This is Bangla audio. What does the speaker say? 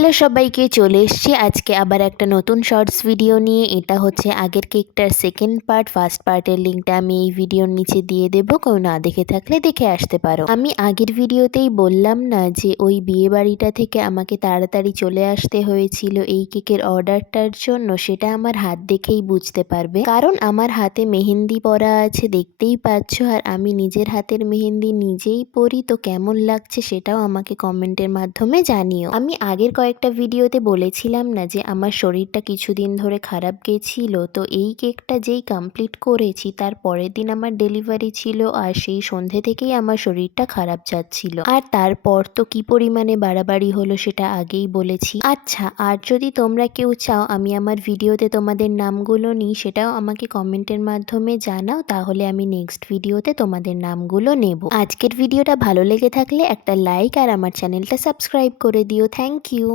হ্যালো সবাইকে, চলে এসেছি আজকে আবার একটা নতুন শর্টস ভিডিও নিয়ে। এটা হচ্ছে আগের কেকটার সেকেন্ড পার্ট। ফার্স্ট পার্টের লিঙ্কটা আমি এই ভিডিওর নিচে দিয়ে দেবো, কেউ না দেখে থাকলে দেখে আসতে পারো। আমি আগের ভিডিওতেই বললাম না যে ওই বিয়ে বাড়িটা থেকে আমাকে তাড়াতাড়ি চলে আসতে হয়েছিল এই কেকের অর্ডারটার জন্য, সেটা আমার হাত দেখেই বুঝতে পারবে। কারণ আমার হাতে মেহেন্দি পরা আছে, দেখতেই পাচ্ছ, আর আমি নিজের হাতের মেহেন্দি নিজেই পরি, তো কেমন লাগছে সেটাও আমাকে কমেন্টের মাধ্যমে জানিও। আমি আগের কয়েকটা ভিডিওতে বলেছিলাম না যে আমার শরীরটা কিছুদিন ধরে খারাপ গেছিল, তো এই কেকটা যেই কমপ্লিট করেছি তার পরের দিন আমার ডেলিভারি ছিল, আর সেই সন্ধে থেকেই আমার শরীরটা খারাপ যাচ্ছিল। আর তারপর তো কি পরিমাণে বাড়াবাড়ি হলো সেটা আগেই বলেছি। আচ্ছা, আর যদি তোমরা কেউ চাও আমি আমার ভিডিওতে তোমাদের নামগুলো নিই, সেটাও আমাকে কমেন্টের মাধ্যমে জানাও, তাহলে আমি নেক্সট ভিডিওতে তোমাদের নামগুলো নেব। আজকের ভিডিওটা ভালো লেগে থাকলে একটা লাইক আর আমার চ্যানেলটা সাবস্ক্রাইব করে দিও। Thank you.